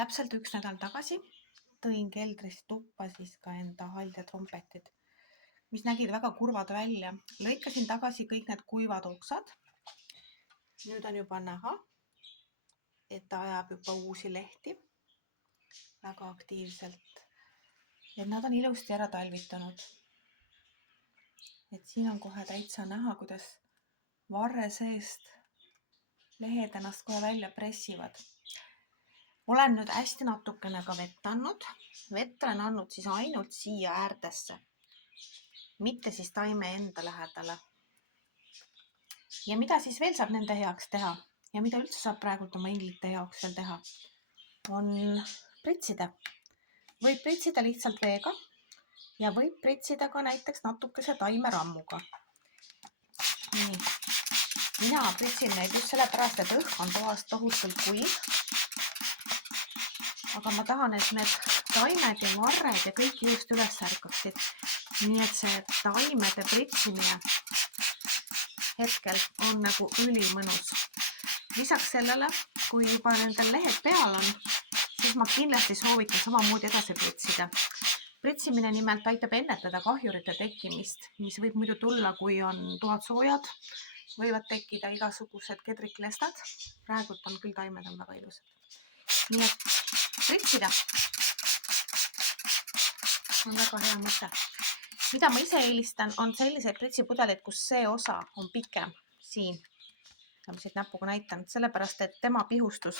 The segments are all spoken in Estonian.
Täpselt 1 nädal tagasi tõin keldrist tuppa siis ka enda haljatrompetid, mis nägid väga kurvad välja. Lõikasin tagasi kõik need kuivad oksad. Nüüd on juba näha, et ta ajab juba uusi lehti väga aktiivselt. Et nad on ilusti ära talvitanud. Et siin on kohe täitsa näha, kuidas varre seest lehed ennast kohe välja pressivad. Olen nüüd hästi natukene ka vett andnud. Vett olen andnud siis ainult siia äärdesse, mitte siis taime enda lähedale. Ja mida siis veel saab nende heaks teha ja mida üldse saab praegult oma inglite jaoks veel teha, on pritsida. Võib pritsida lihtsalt veega ja võib pritsida ka näiteks natukese taimerammuga. Nii. Mina pritsin neid just sellepärast, et õhk on toas tohutult kuiv. Aga ma tahan, et need taimed ja varred ja kõik just üles ärkaksid. Nii et see taimede pritsimine hetkel on nagu ülimõnus. Lisaks sellele, kui juba nendel lehed peal on, siis ma kindlasti soovitan samamoodi edasi pritsida. Pritsimine nimelt aitab ennetada kahjurite tekkimist, mis võib muidu tulla, kui on toad soojad. Võivad tekkida igasugused kedriklestad. Praegult on küll taimed on väga ilusad. Nii et pritsida on väga hea mõte. Mida ma ise eelistan, on sellised pritsipudeleid, kus see osa on pikem siin. Ma siit näpuga näitan, sellepärast, et tema pihustus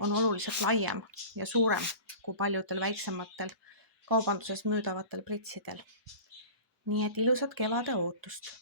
on oluliselt laiem ja suurem kui paljudel väiksematel kaubanduses müüdavatel pritsidel. Nii et ilusat kevade ootust!